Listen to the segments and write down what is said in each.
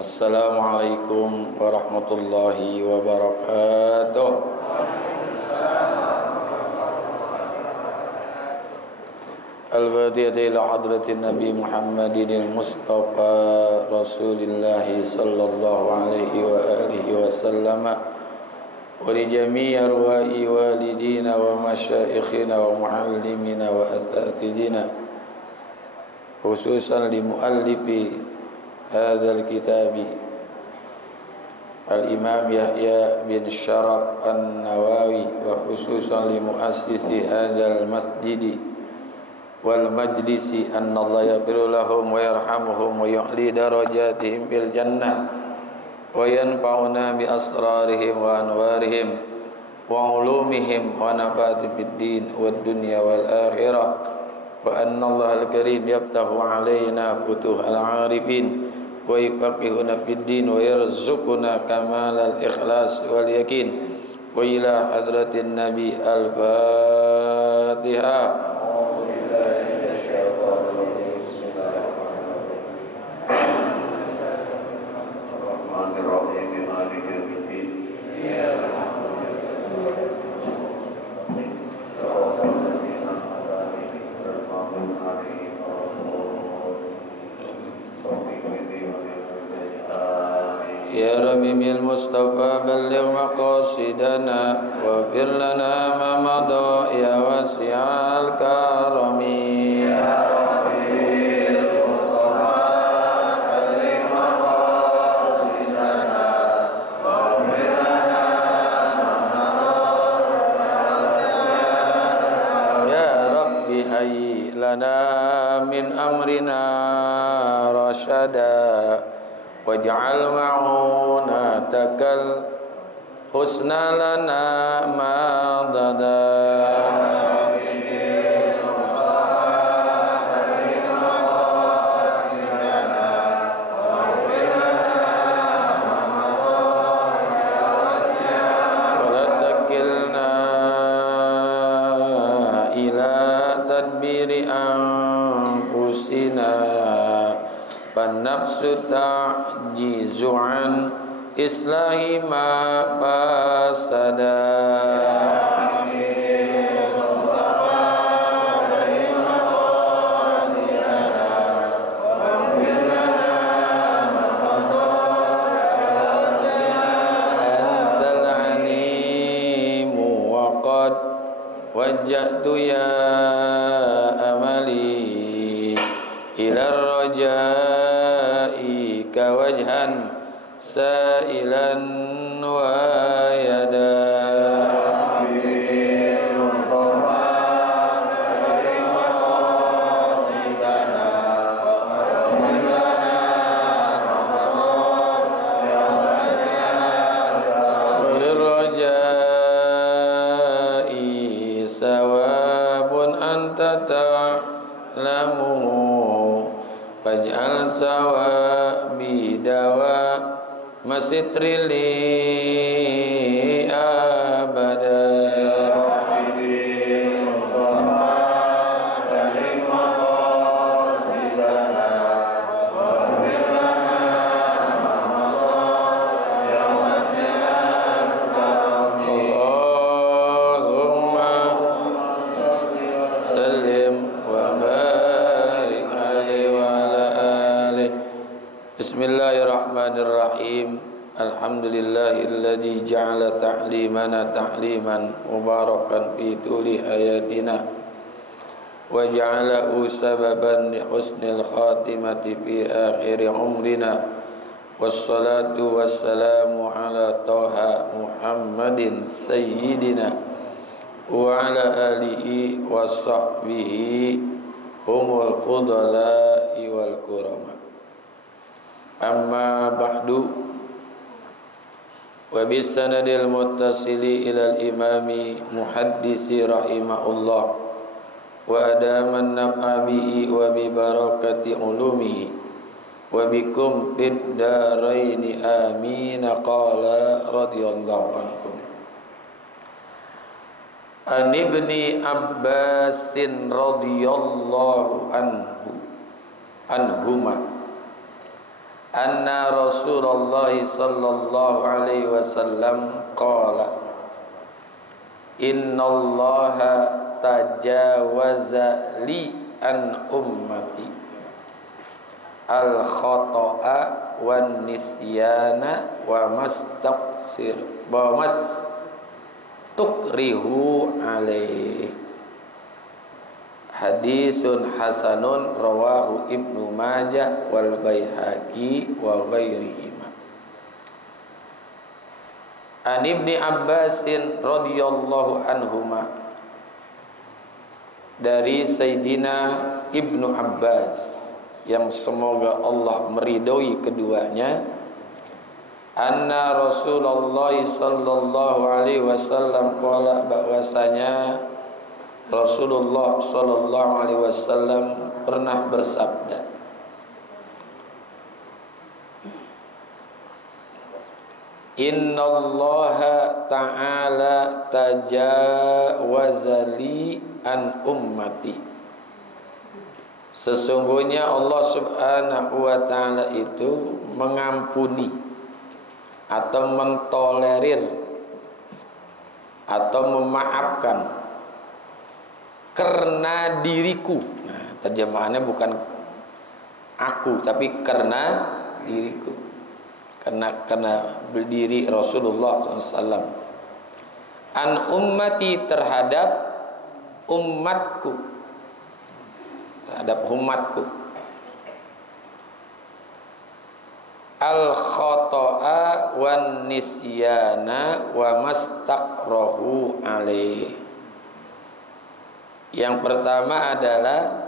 Assalamualaikum warahmatullahi wabarakatuh. Al-Fatihah ila hadratin Nabi Muhammadin al-Mustafa Rasulillah sallallahu alaihi wa alihi wa sallama wa li jami'i arwa'i walidina wa masyaikhina wa muallimina wa asatidina khususan li muallifi hadzal kitabi Al-Imam Yahya bin Syaraf An-Nawawi wa khususan li muassisi hadzal masjidi wal majlisi anna Allah yaghfiru lahum wa yarhamuhum wa yu'li darajatihim bil jannah wa yanfa'una bi asrarihim wa anwarihim wa ulumihim wa nafa'ati fid din wad dunya wal akhirah wa anna Allah al-karim yaftahu alaina futuhal arifin wa yuqihuna fid din wa yarzuquna kamalal ikhlas wal yakin wa ila hadratin nabi al-Fatihah. Ya Rabbi bil Mustafa balligh maqasidana wa fir lana ma madha ya wasi'al karami. Ya Rabbi bil Mustafa balligh maqasidana wa fir lana ma madha ya wasi'al karami. Ya Rabbi hayyi lana min amrina rasyada waj'al ma'unatakal husna lana madada. Wala takilna ila tadbiri anfusina fan-nafsu ta'jizu an islahi ma fasada. Antal alimu wa qad wajjahtu ya amali ila raja'i kawajhan sa'ilan wa yada. Walil raja'i sawabun anta ta'lamuhu faj'al sawabi dawa masitri li abada. Allahumma sallim wa barik alaihi wa ala alihi. Bismillahirrahmanirrahim. Alhamdulillahilladzi ja'ala ta'limana ta'liman mubarakan fi tuli hayatina wa ja'alahu sababan li husnil khatimati fi akhir umrina. Wassalatu wassalamu ala Taha Muhammadin sayyidina wa ala alihi wa sahbihi humul fudala'i wal kurama. Amma ba'du. Wa bisanadil muttasili ilal imami muhaddisi rahimahullah wa adaman naf'a bihi wa bi barakati ulumihi wa bikum fid daraini amin. Qala radhiyallahu ankum an ibni Abbasin radhiyallahu anhuma anna Rasul Rasulullah sallallahu alaihi wasallam qala innallaha tajawaza li an ummati al khata'a wan nisyana wa mastaqsir wa mas tukrihu alaih. Hadisun hasanun rawahu Ibnu Majah wal Baihaqi wa ghairihima. An Ibni Abbasin radhiyallahu anhuma, dari Sayyidina Ibnu Abbas yang semoga Allah meridhoi keduanya, anna Rasulullah sallallahu alaihi wasallam qala, bahwasanya Rasulullah sallallahu alaihi wasallam pernah bersabda, innallaha ta'ala tajawaza li an ummati. Sesungguhnya Allah subhanahu wa ta'ala itu mengampuni atau mentolerir atau memaafkan karena diriku. Nah, terjemahannya bukan aku, tapi karena diriku, karena berdiri Rasulullah SAW. An ummati, terhadap umatku, al khata'a wan nisyana wa mastaqrahu alaih. Yang pertama adalah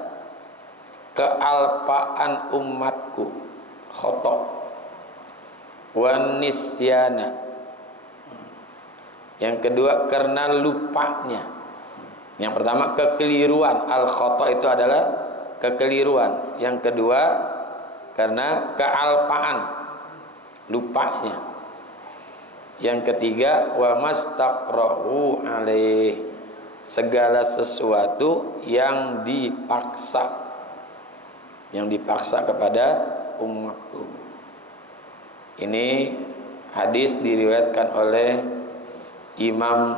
kealpaan umatku, khata', wan nisyana. Yang kedua karena lupanya. Yang pertama kekeliruan, al khata' itu adalah kekeliruan. Yang kedua karena kealpaan, lupanya. Yang ketiga wa mastaqrahu alaih, segala sesuatu yang dipaksa kepada umatku. Ini hadis diriwayatkan oleh Imam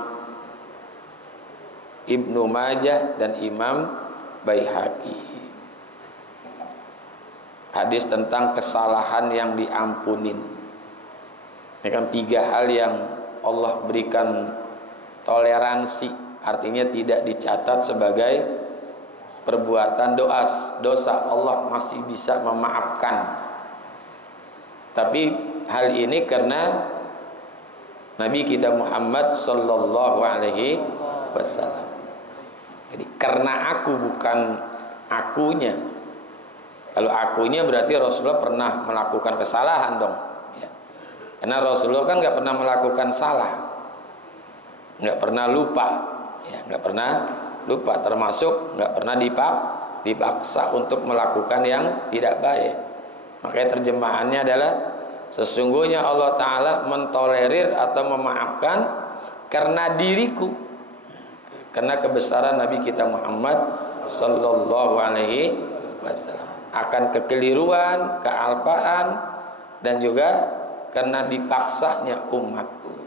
Ibnu Majah dan Imam Baihaqi. Hadis tentang kesalahan yang diampunin. Ini kan 3 hal yang Allah berikan toleransi. Artinya tidak dicatat sebagai perbuatan dosa. Allah masih bisa memaafkan. Tapi hal ini karena Nabi kita Muhammad sallallahu alaihi wasallam. Jadi karena aku, bukan akunya. Kalau akunya berarti Rasulullah pernah melakukan kesalahan dong. Ya. Karena Rasulullah kan nggak pernah melakukan salah, nggak pernah lupa. Ya, nggak pernah lupa, termasuk nggak pernah dipaksa untuk melakukan yang tidak baik. Makanya terjemahannya adalah sesungguhnya Allah Ta'ala mentolerir atau memaafkan karena diriku, karena kebesaran Nabi kita Muhammad sallallahu alaihi wasallam, akan kekeliruan, kealpaan, dan juga karena dipaksanya umatku.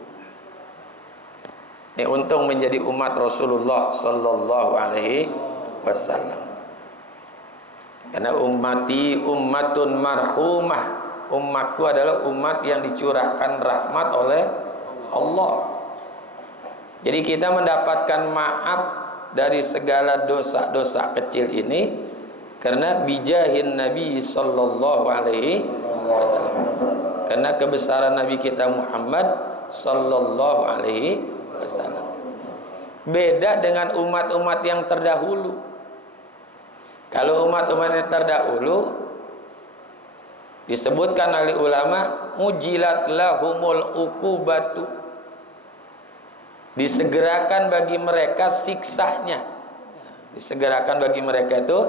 Ini untung menjadi umat Rasulullah sallallahu alaihi wasallam. Karena ummati ummatun marhumah, umatku adalah umat yang dicurahkan rahmat oleh Allah. Jadi kita mendapatkan maaf dari segala dosa-dosa kecil ini karena bijahin Nabi sallallahu alaihi wasallam, karena kebesaran Nabi kita Muhammad sallallahu alaihi wasallam. Beda dengan umat-umat yang terdahulu. Kalau umat-umat yang terdahulu disebutkan oleh ulama, mujilat lahumul uqubatu, disegerakan bagi mereka siksanya. Disegerakan bagi mereka itu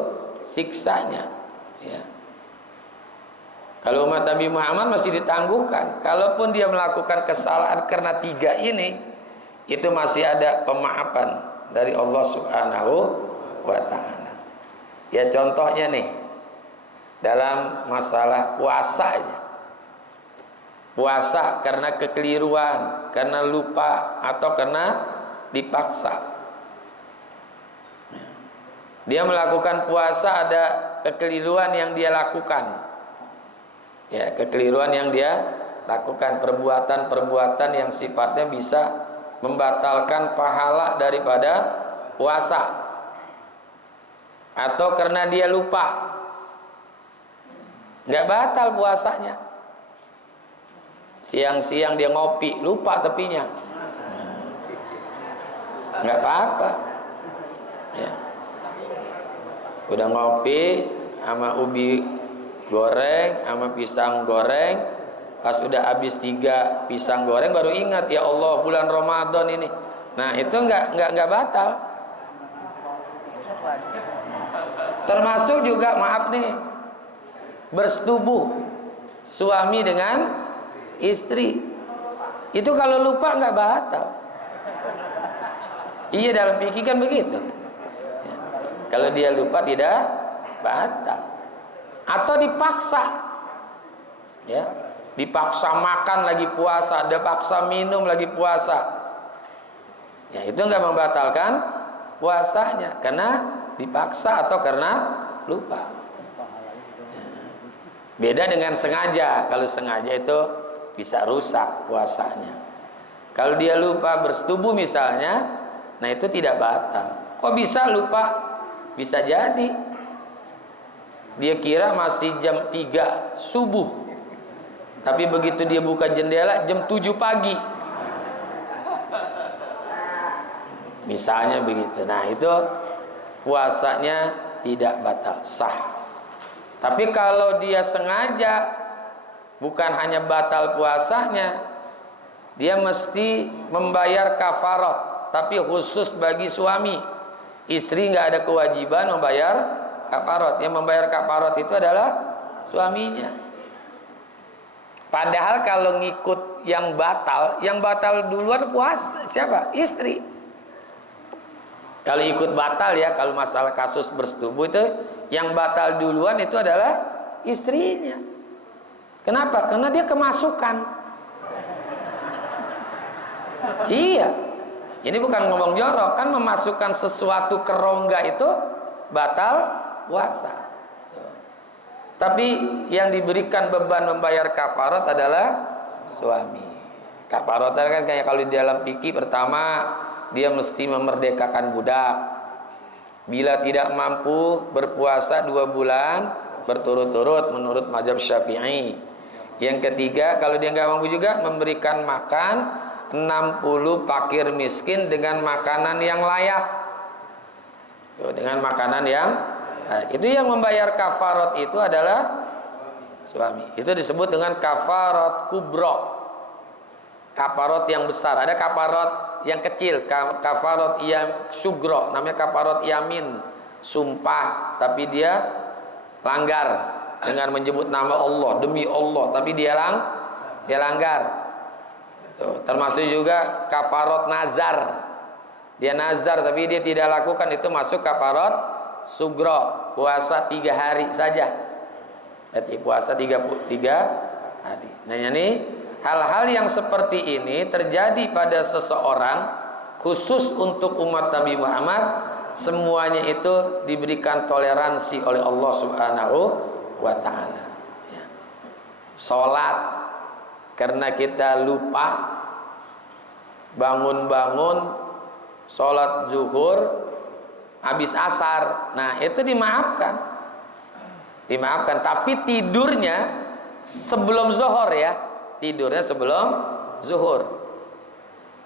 siksanya, ya. Kalau umat Nabi Muhammad masih ditangguhkan. Kalaupun dia melakukan kesalahan karena 3 ini, itu masih ada pemaafan dari Allah Subhanahu wa ta'ala. Ya contohnya nih, dalam masalah puasa aja. puasa karena kekeliruan, karena lupa, atau karena dipaksa. Dia melakukan puasa, ada kekeliruan yang dia lakukan. Ya, kekeliruan yang dia lakukan, perbuatan-perbuatan yang sifatnya bisa membatalkan pahala daripada puasa. Atau karena dia lupa, nggak batal puasanya. Siang-siang dia ngopi, lupa tepinya, nggak apa-apa. Ya. Udah ngopi sama ubi goreng, sama pisang goreng, pas udah habis 3 pisang goreng baru ingat, ya Allah bulan Ramadan ini. Nah itu nggak batal. Termasuk juga maaf nih, bersetubuh suami dengan istri, itu kalau lupa nggak batal. Iya, dalam fikih kan begitu. Kalau dia lupa tidak batal. Atau dipaksa, ya, dipaksa makan lagi puasa, dipaksa minum lagi puasa, ya itu nggak membatalkan puasanya, karena dipaksa atau karena lupa. Beda dengan sengaja. Kalau sengaja itu bisa rusak puasanya. Kalau dia lupa bersetubuh misalnya, nah itu tidak batal. Kok bisa lupa? Bisa jadi dia kira masih jam 3 subuh, tapi begitu dia buka jendela jam 7 pagi misalnya begitu. Nah itu puasanya tidak batal, sah. Tapi kalau dia sengaja, bukan hanya batal puasanya, dia mesti membayar kafarat, tapi khusus bagi suami. Istri nggak ada kewajiban membayar kafarat. Yang membayar kafarat itu adalah suaminya. Padahal kalau ngikut yang batal duluan puasa siapa? Istri. Kalau ikut batal ya, kalau masalah kasus bersetubuh itu yang batal duluan itu adalah istrinya. Kenapa? Karena dia kemasukan. Iya. Ini bukan ngomong jorok, kan memasukkan sesuatu ke rongga itu batal puasa. Tapi yang diberikan beban membayar kafarat adalah suami. Kafarat kan kayak kalau di dalam fikih, pertama dia mesti memerdekakan budak. Bila tidak mampu berpuasa 2 bulan berturut-turut menurut mazhab Syafi'i. Yang ketiga, kalau dia nggak mampu juga, memberikan makan 60 fakir miskin dengan makanan yang layak. Dengan makanan yang itu yang membayar kafarat itu adalah suami. Itu disebut dengan kafarat kubro. Kafarat yang besar. Ada kafarat yang kecil, kafarat yang sugro, namanya kafarat yamin, sumpah tapi dia langgar dengan menyebut nama Allah, demi Allah, tapi dia langgar. Termasuk juga kafarat nazar. Dia nazar tapi dia tidak lakukan, itu masuk kafarat sugro, puasa 3 hari saja. Berarti puasa 33 hari. Nah ini hal-hal yang seperti ini terjadi pada seseorang, khusus untuk umat Nabi Muhammad, semuanya itu diberikan toleransi oleh Allah Subhanahu wa ta'ala. Sholat karena kita lupa, bangun-bangun sholat zuhur habis asar, nah itu dimaafkan. Tapi tidurnya sebelum zuhur ya, tidurnya sebelum zuhur,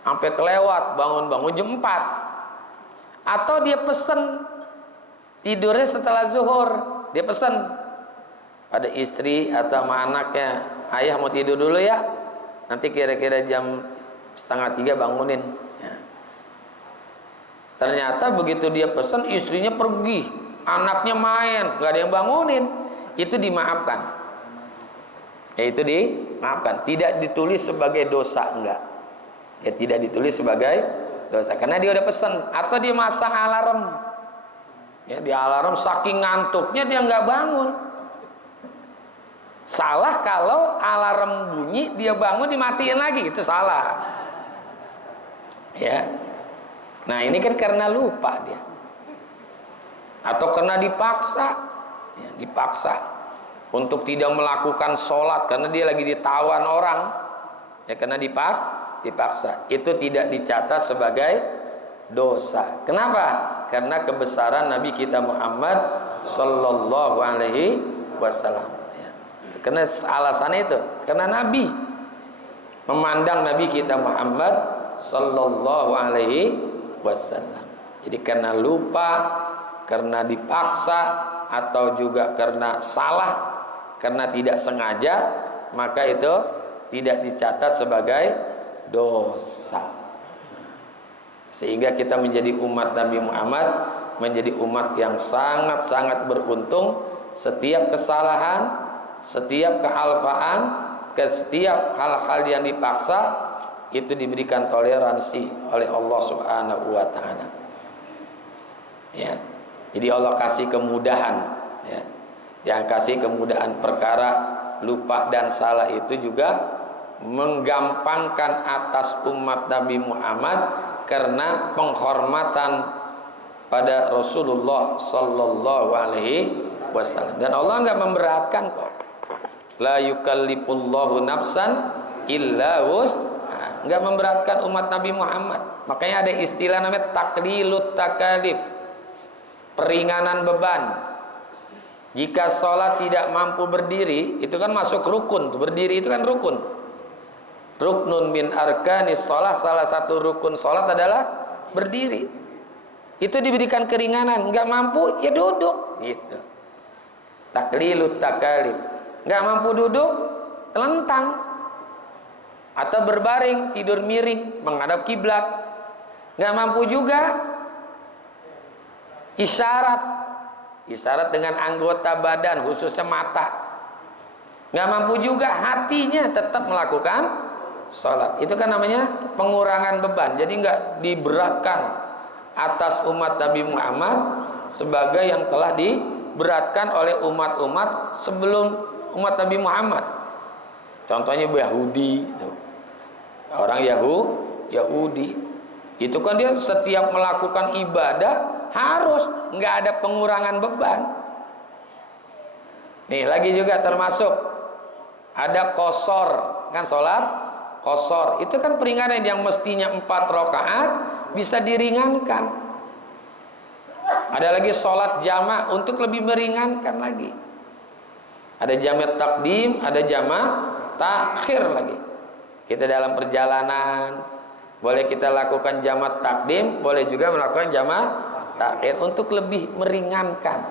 sampai kelewat bangun-bangun jam 4. Atau dia pesen tidurnya setelah zuhur, dia pesen pada istri atau sama anaknya, ayah mau tidur dulu ya, nanti kira-kira jam 2:30 bangunin ya. Ternyata begitu dia pesen, istrinya pergi, anaknya main, gak ada yang bangunin, itu dimaafkan. Ya itu dimaafkan, tidak ditulis sebagai dosa, enggak. Ya tidak ditulis sebagai dosa karena dia udah pesen. Atau dia masang alarm, ya di alarm saking ngantuknya dia nggak bangun. Salah kalau alarm bunyi dia bangun dimatiin lagi, itu salah. Ya. Nah, ini kan karena lupa dia. Atau karena dipaksa. Ya, dipaksa untuk tidak melakukan sholat karena dia lagi ditawan orang. Ya, karena dipaksa. Itu tidak dicatat sebagai dosa. Kenapa? Karena kebesaran Nabi kita Muhammad sallallahu alaihi wasallam. Ya. Karena alasan itu, karena Nabi memandang Nabi kita Muhammad sallallahu alaihi wasallam. Jadi karena lupa, karena dipaksa, atau juga karena salah, karena tidak sengaja, maka itu tidak dicatat sebagai dosa. Sehingga kita menjadi umat Nabi Muhammad, menjadi umat yang sangat-sangat beruntung. Setiap kesalahan, setiap kealpaan, setiap hal-hal yang dipaksa, itu diberikan toleransi oleh Allah Subhanahu wa ta'ala. Ya. Jadi Allah kasih kemudahan, ya. Yang kasih kemudahan perkara lupa dan salah itu juga menggampangkan atas umat Nabi Muhammad karena penghormatan pada Rasulullah sallallahu alaihi wasallam. Dan Allah enggak memberatkan kok. La yukallifullahu nafsan illa wus'aha. Enggak memberatkan umat Nabi Muhammad. Makanya ada istilah namanya taklilut takalif. Peringanan beban. Jika sholat tidak mampu berdiri, itu kan masuk rukun. Berdiri itu kan rukun. Ruknun min arkanis sholat, salah satu rukun sholat adalah berdiri. Itu diberikan keringanan. Nggak mampu, ya duduk. Gitu. Taklilut takalif. Nggak mampu duduk, telentang. Atau berbaring, tidur miring, menghadap kiblat. Nggak mampu juga, isyarat dengan anggota badan, khususnya mata. Nggak mampu juga hatinya tetap melakukan sholat. Itu kan namanya pengurangan beban. Jadi nggak diberatkan atas umat Nabi Muhammad sebagai yang telah diberatkan oleh umat-umat sebelum umat Nabi Muhammad. Contohnya Yahudi, orang Yahudi itu kan dia setiap melakukan ibadah harus, nggak ada pengurangan beban. Nih lagi juga termasuk ada qashar, kan sholat qashar. Itu kan peringanan yang mestinya 4 rakaat bisa diringankan. Ada lagi sholat jama' untuk lebih meringankan lagi. Ada jama' takdim, ada jama' takhir lagi. Kita dalam perjalanan boleh kita lakukan jama' takdim, boleh juga melakukan jama' takhir untuk lebih meringankan.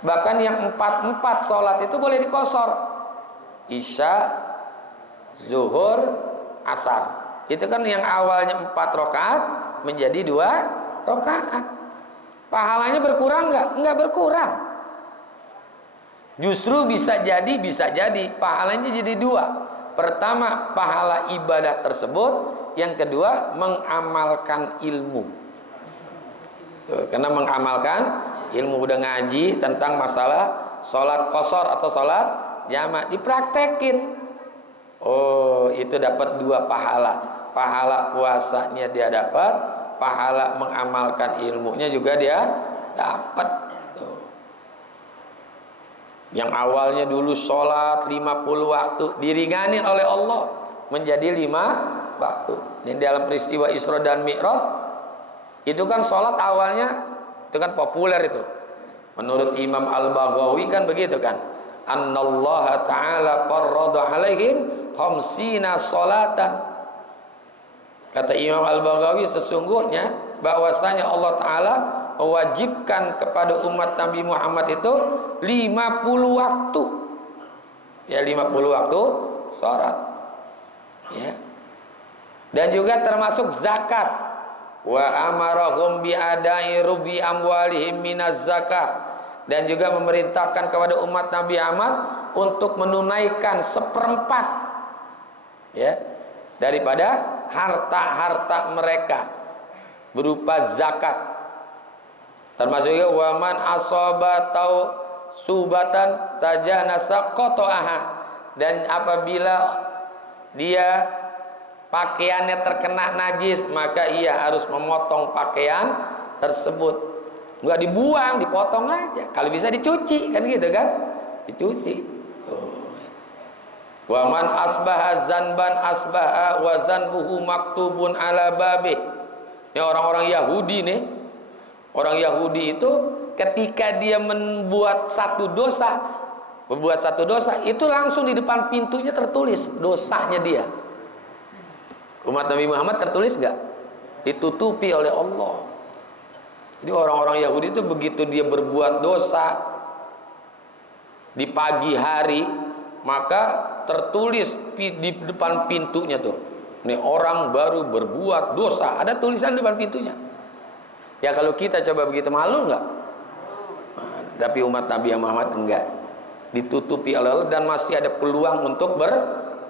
Bahkan yang 4 sholat itu boleh dikosor. Isya, zuhur, asar. Itu kan yang awalnya 4 rakaat menjadi 2 rakaat. Pahalanya berkurang nggak? Nggak berkurang. Justru bisa jadi pahalanya jadi 2. Pertama, pahala ibadah tersebut. Yang kedua, mengamalkan ilmu. Karena mengamalkan ilmu, udah ngaji tentang masalah sholat qashar atau sholat jama', dipraktekin. Oh, itu dapat 2 pahala. Pahala puasanya dia dapat, pahala mengamalkan ilmunya juga dia dapat. Yang awalnya dulu sholat 50 waktu diringanin oleh Allah menjadi 5 waktu. Ini dalam peristiwa Isra dan Mi'raj itu kan sholat awalnya itu kan populer itu. Menurut Imam Al-Baghawi kan begitu kan. Annallaha ta'ala farrada alaihim khamsina sholatan. Kata Imam Al-Baghawi, sesungguhnya bahwasanya Allah Ta'ala mewajibkan kepada umat Nabi Muhammad itu 50 waktu. Ya, 50 waktu sholat. Ya. Dan juga termasuk zakat. Wa amarahum bi adai rubi amwalihim minaz zakah. Dan juga memerintahkan kepada umat Nabi Muhammad untuk menunaikan 1/4 ya daripada harta-harta mereka berupa zakat. Termasuk juga waman asaba tau subatan tajanasa qata'aha, dan apabila dia pakaiannya terkena najis maka ia harus memotong pakaian tersebut. Enggak dibuang, dipotong aja. Kalau bisa dicuci, kan gitu kan? Dicuci. Wa man asbaha zanban asbaha wa zanbuhu maktubun ala babih. Ini orang-orang Yahudi nih. Orang Yahudi itu ketika dia berbuat satu dosa, itu langsung di depan pintunya tertulis dosanya dia. Umat Nabi Muhammad tertulis enggak? Ditutupi oleh Allah. Jadi orang-orang Yahudi itu begitu dia berbuat dosa di pagi hari, maka tertulis di depan pintunya tuh, ini orang baru berbuat dosa, ada tulisan di depan pintunya. Ya kalau kita coba begitu, malu enggak? Nah, tapi umat Nabi Muhammad enggak, ditutupi oleh Allah dan masih ada peluang untuk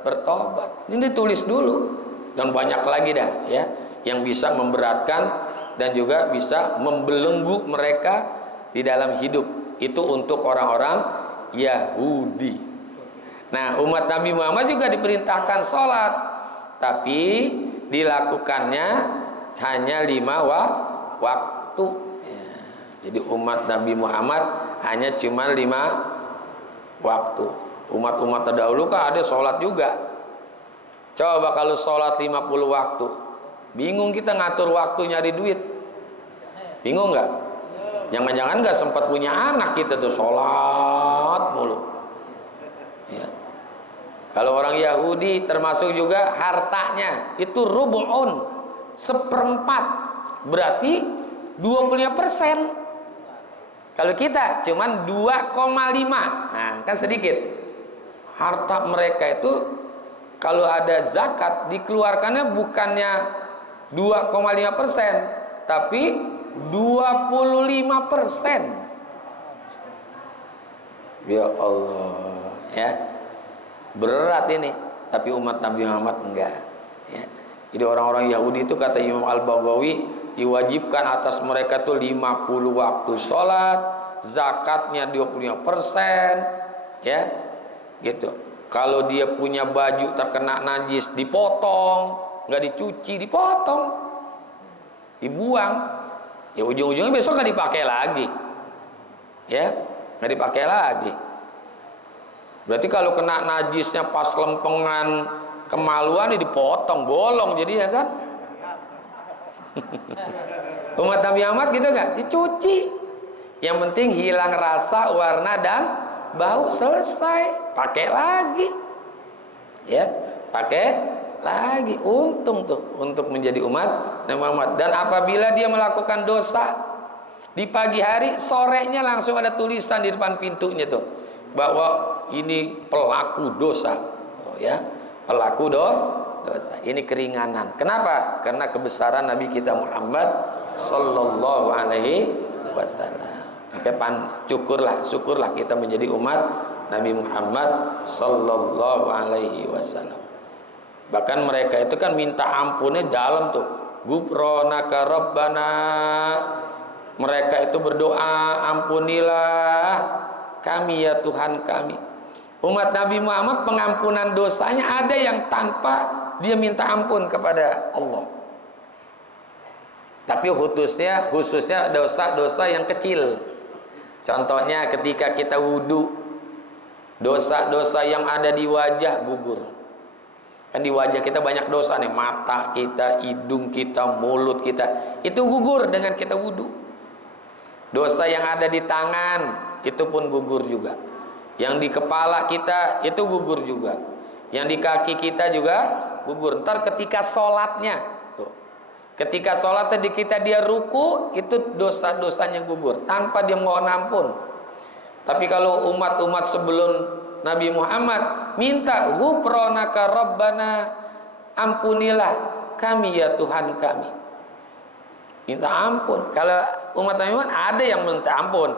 bertobat. Ini ditulis dulu, dan banyak lagi dah ya yang bisa memberatkan dan juga bisa membelenggu mereka di dalam hidup. Itu untuk orang-orang Yahudi. Nah, umat Nabi Muhammad juga diperintahkan sholat, tapi dilakukannya hanya 5 waktu ya. Jadi umat Nabi Muhammad hanya cuma 5 waktu. Umat-umat terdahulu kan ada sholat juga. Coba kalau sholat 50 waktu, bingung kita ngatur waktu nyari duit. Bingung nggak? Jangan-jangan nggak sempat punya anak kita tuh sholat mulu. Ya. Kalau orang Yahudi termasuk juga hartanya itu rubu'un, 1/4, berarti 25%. Kalau kita cuman 2,5, nah kan sedikit. Harta mereka itu kalau ada zakat dikeluarkannya bukannya 2,5%, tapi 25%. Ya Allah, ya berat ini. Tapi umat Nabi Muhammad enggak. Ya. Jadi orang-orang Yahudi itu kata Imam Al-Baghawi diwajibkan atas mereka tuh 50 waktu sholat, zakatnya 25%, ya, gitu. Kalau dia punya baju terkena najis dipotong, nggak dicuci dipotong, dibuang, ya ujung-ujungnya besok nggak dipakai lagi, ya, nggak dipakai lagi. Berarti kalau kena najisnya pas lempengan kemaluan dipotong, bolong jadi ya kan. Umat Nabi Muhammad gitu nggak? Dicuci. Yang penting hilang rasa, warna dan bau, selesai. Pakai lagi, ya, pakai lagi. Untung tuh untuk menjadi umat Nabi Muhammad. Dan apabila dia melakukan dosa di pagi hari, sorenya langsung ada tulisan di depan pintunya tuh bahwa ini pelaku dosa, oh, ya, pelaku dosa. Ini keringanan. Kenapa? Karena kebesaran Nabi kita Muhammad Sallallahu Alaihi Wasallam. Syukurlah kita menjadi umat Nabi Muhammad Sallallahu Alaihi Wasallam. Bahkan mereka itu kan minta ampunnya dalam tuh, Ghufranaka Rabbana. Mereka itu berdoa, ampunilah kami ya Tuhan kami. Umat Nabi Muhammad pengampunan dosanya ada yang tanpa dia minta ampun kepada Allah. Tapi khususnya dosa-dosa yang kecil. Contohnya ketika kita wudu, dosa-dosa yang ada di wajah gugur. Kan di wajah kita banyak dosa nih, mata kita, hidung kita, mulut kita, itu gugur dengan kita wudu. Dosa yang ada di tangan itu pun gugur juga. Yang di kepala kita itu gugur juga. Yang di kaki kita juga gugur. Ntar ketika sholatnya tuh, ketika sholat tadi kita dia ruku, itu dosa-dosanya gugur tanpa dia mohon ampun. Tapi kalau umat-umat sebelum Nabi Muhammad minta Ghufranaka Rabbana, ampunilah kami ya Tuhan kami, minta ampun. Kalau umat Nabi Muhammad ada yang minta ampun,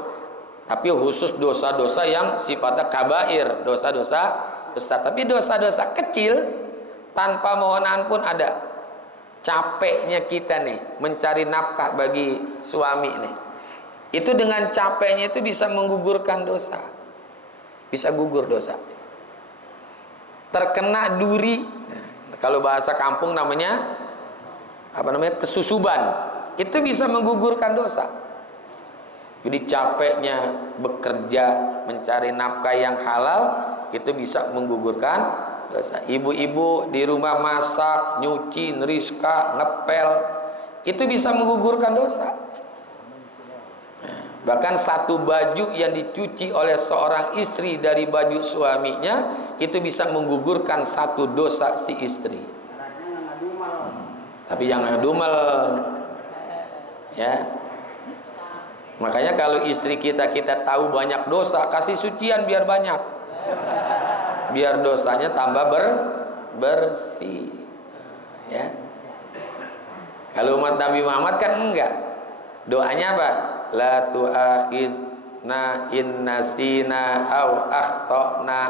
tapi khusus dosa-dosa yang sifatnya kabair, dosa-dosa besar. Tapi dosa-dosa kecil tanpa mohon ampun ada. Capeknya kita nih mencari nafkah bagi suami nih, Itu dengan capeknya itu bisa menggugurkan dosa. Bisa gugur dosa. Terkena duri, kalau bahasa kampung namanya kesusuban. Itu bisa menggugurkan dosa. Jadi capeknya bekerja mencari nafkah yang halal itu bisa menggugurkan dosa. Ibu-ibu di rumah masak, nyuci, neriska, ngepel, itu bisa menggugurkan dosa. Bahkan satu baju yang dicuci oleh seorang istri dari baju suaminya itu bisa menggugurkan satu dosa si istri. Tapi jangan ngedumel, ya. Makanya kalau istri kita tahu banyak dosa, kasih sucian biar banyak, biar dosanya tambah bersih, ya. Kalau umat Nabi Muhammad kan enggak, doanya apa? La tu'akhizna in nasina aw akhtana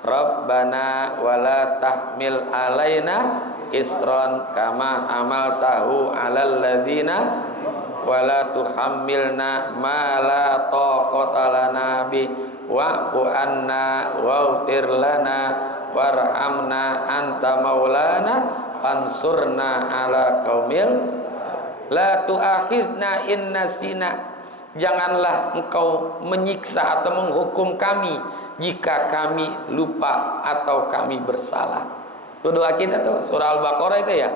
rabbana wala tahmil alaina isran kama amaltahu alal ladzina wala tuhammilna ma la taqata lana bi wa'fu anna waghfir lana warhamna anta maulana ansurna ala qaumil la tu'akhizna in nasina. Janganlah engkau menyiksa atau menghukum kami jika kami lupa atau kami bersalah. Itu doa kita tuh surah Al-Baqarah itu ya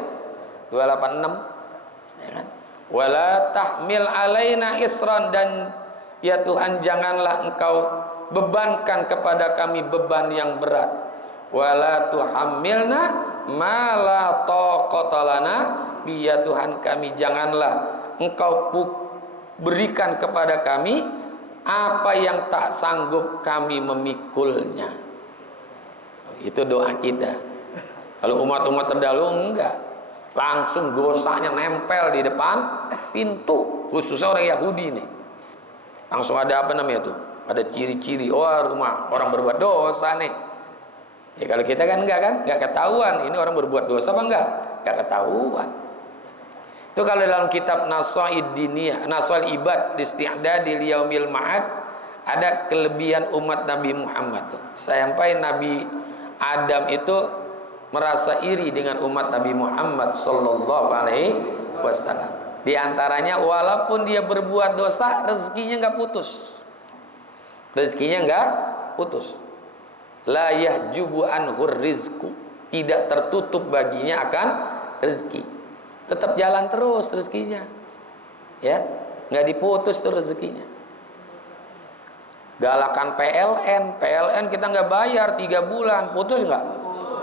286, ya kan? Wala tahmil alaina isran, dan ya Tuhan janganlah engkau bebankan kepada kami beban yang berat. Wala tuhammilna ma la taqata lana bi, ya Tuhan kami janganlah engkau berikan kepada kami apa yang tak sanggup kami memikulnya. Itu doa kita. Kalau umat-umat terdahulu enggak, langsung dosanya nempel di depan pintu, khususnya orang Yahudi nih. Langsung ada apa namanya tuh? Ada ciri-ciri, oh rumah orang berbuat dosa nih. Ya kalau kita kan enggak kan? Enggak ketahuan ini orang berbuat dosa apa enggak? Enggak ketahuan. Itu kalau dalam kitab Nasaid Diniyah, Nasail Ibad Isti'dadil Yaumil Ma'ad, ada kelebihan umat Nabi Muhammad tuh. Sampai Nabi Adam itu merasa iri dengan umat Nabi Muhammad sallallahu alaihi wasallam. Di antaranya walaupun dia berbuat dosa, rezekinya enggak putus. Rezekinya enggak putus. La yahjubu anhur rizku, tidak tertutup baginya akan rezeki. Tetap jalan terus rezekinya, ya, nggak diputus tuh rezekinya. Galakan PLN kita nggak bayar 3 bulan, putus nggak?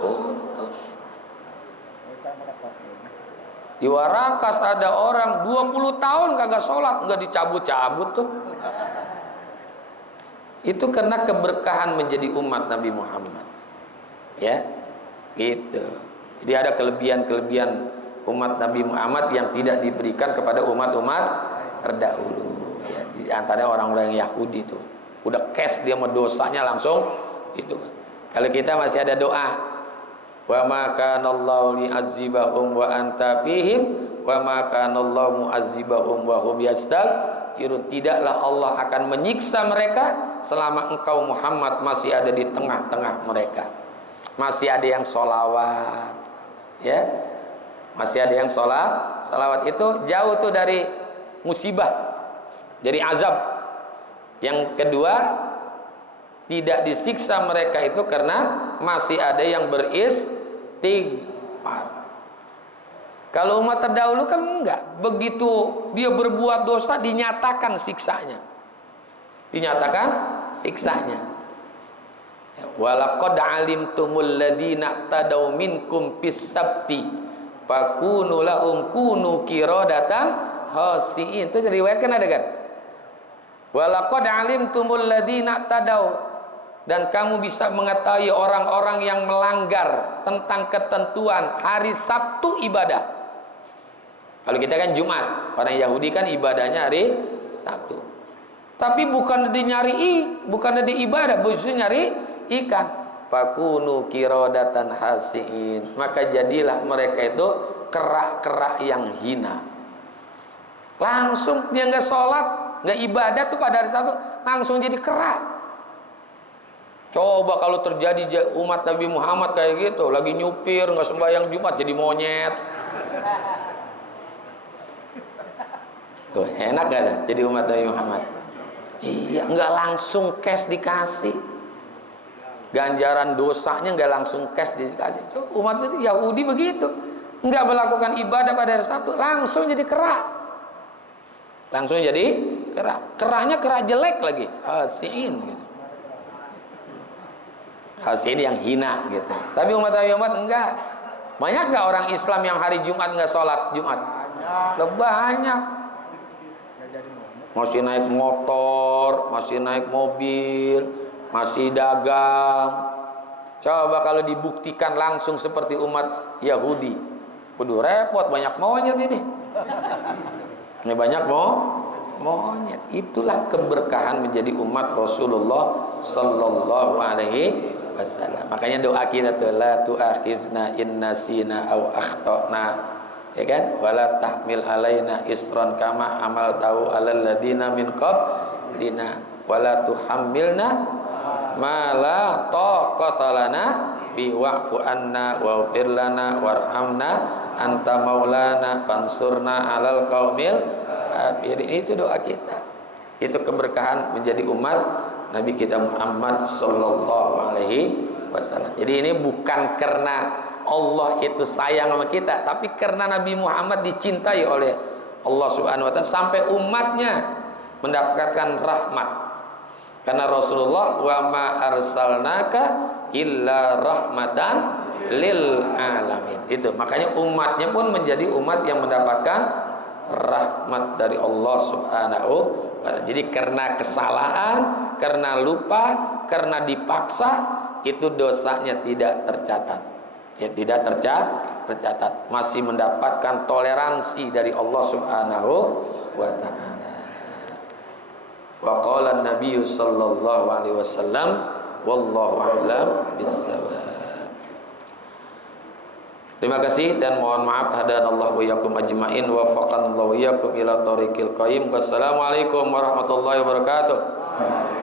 Putus. Di Warakas ada orang 20 tahun kagak sholat, nggak dicabut-cabut tuh. Itu karena keberkahan menjadi umat Nabi Muhammad, ya, gitu. Jadi ada kelebihan-kelebihan umat Nabi Muhammad yang tidak diberikan kepada umat-umat terdahulu, ya. Di antara orang-orang Yahudi itu udah cash dia mau dosanya langsung itu. Kalau kita masih ada doa, wa ma kanallahu li'azibahum wa anta fihim wa ma kanallahu mu'azibahum wa hum yastaghfirun. Tidaklah Allah akan menyiksa mereka selama engkau Muhammad masih ada di tengah-tengah mereka. Masih ada yang sholawat, ya, masih ada yang salawat itu jauh tuh dari musibah, dari azab. Yang kedua, tidak disiksa mereka itu karena masih ada yang beristighfar. Kalau umat terdahulu kan enggak, begitu dia berbuat dosa dinyatakan siksanya, walaqad alimtumul ladina tadaw minkum fis sabti fakunu lahum kunu qiradatan khasiin. Itu diriwayatkan ada kan? Walaqad alimtumul ladina tadaw, dan kamu bisa mengetahui orang-orang yang melanggar tentang ketentuan hari Sabtu ibadah. Kalau kita kan Jumat, orang Yahudi kan ibadahnya hari Sabtu. Tapi bukan di ibadah, justru nyari ikan. Fakunu qiradatan hasiin, maka jadilah mereka itu kerak-kerak yang hina. Langsung dia nggak sholat, nggak ibadah tuh pada hari Sabtu, langsung jadi kera. Coba kalau terjadi umat Nabi Muhammad kayak gitu, lagi nyupir nggak sembahyang Jumat jadi monyet. Tuh, enak gak ada jadi umat Nabi Muhammad? Iya, nggak langsung cash dikasih. Ganjaran dosanya nggak langsung cash dikasih. Umat itu Yahudi begitu, nggak melakukan ibadah pada hari Sabtu, langsung jadi kera. Langsung jadi kera. Keranya kera jelek lagi, hasiin gitu. Hasiin yang hina gitu. Tapi umat Nabi Muhammad enggak. Banyak nggak orang Islam yang hari Jumat nggak sholat Jumat? Banyak. Masih naik motor, masih naik mobil, masih dagang. Coba kalau dibuktikan langsung seperti umat Yahudi, waduh repot, banyak monyet ini. Ini banyak monyet. Itulah keberkahan menjadi umat Rasulullah Sallallahu Alaihi Wasallam. Makanya doa kita tuh, la tu'akhizna in nasina au akhtana, ya kan? Wala tahmil alaina isran kama amaltahu alal ladina min qablina wala tuhammilna ma la taqata lana bi wa'fu anna waghfir lana warhamna anta maulana fansurna alal qaumil kafirin. Itu doa kita. Itu keberkahan menjadi umat Nabi kita Muhammad sallallahu alaihi wasallam. Jadi ini bukan karena Allah itu sayang sama kita, tapi karena Nabi Muhammad dicintai oleh Allah Subhanahu wa taala sampai umatnya mendapatkan rahmat. Karena Rasulullah wa ma arsalnaka illa rahmatan lil alamin. Itu makanya umatnya pun menjadi umat yang mendapatkan rahmat dari Allah Subhanahu wa taala. Jadi karena kesalahan, karena lupa, karena dipaksa, itu dosanya tidak tercatat. Ya, tidak tercatat, masih mendapatkan toleransi dari Allah Subhanahu wa taala. Wa qala an-nabiy sallallahu alaihi wasallam wallahu a'lam bissawab. Terima kasih dan mohon maaf, hadanallahu wa iyyakum ajmain wa wafaqanallahu wa iyyakum ila thoriqil qayyim. Wassalamualaikum warahmatullahi wabarakatuh.